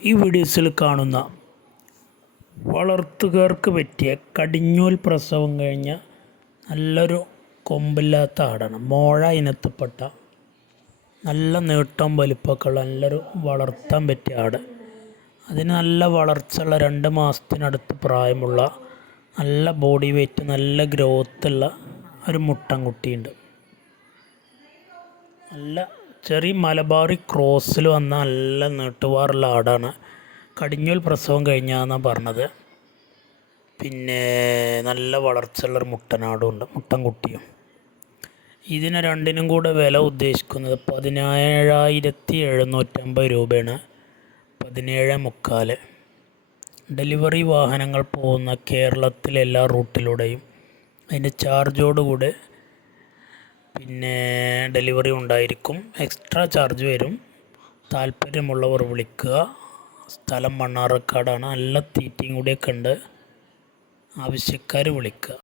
ഈ വീഡിയോസിൽ കാണുന്ന വളർത്തുകാർക്ക് പറ്റിയ കടിഞ്ഞൂൽ പ്രസവം കഴിഞ്ഞ നല്ലൊരു കൊമ്പില്ലാത്ത ആടാണ്. മോഴ ഇനത്തിൽപ്പെട്ട നല്ല നീട്ടം വലിപ്പമൊക്കെ ഉള്ള നല്ലൊരു വളർത്താൻ പറ്റിയ ആട്. അതിന് നല്ല വളർച്ചയുള്ള 2 മാസത്തിനടുത്ത് പ്രായമുള്ള നല്ല ബോഡി വെയ്റ്റ് നല്ല ഗ്രോത്തുള്ള ഒരു മുട്ടൻകുട്ടിയുണ്ട്. നല്ല ചെറിയ മലബാറി ക്രോസിൽ വന്ന നല്ല നീട്ടുവാറുള്ള ആടാണ്. കടിഞ്ഞൂൽ പ്രസവം കഴിഞ്ഞാന്നാണ് പറഞ്ഞത്. പിന്നെ നല്ല വളർച്ചയുള്ളൊരു മുട്ടനാടും ഉണ്ട്, മുട്ടൻകുട്ടിയും. ഇതിന് രണ്ടിനും കൂടെ വില ഉദ്ദേശിക്കുന്നത് 17,750 രൂപയാണ്. 17,300. ഡെലിവറി വാഹനങ്ങൾ പോകുന്ന കേരളത്തിലെ എല്ലാ റൂട്ടിലൂടെയും അതിൻ്റെ ചാർജോടുകൂടെ പിന്നെ ഡെലിവറി ഉണ്ടായിരിക്കും. എക്സ്ട്രാ ചാർജ് വരും. താല്പര്യമുള്ളവർ വിളിക്കുക. സ്ഥലം മണ്ണാർക്കാടാണ്. നല്ല തീറ്റയും കൂടിയൊക്കെ ഉണ്ട്. ആവശ്യക്കാർ വിളിക്കുക.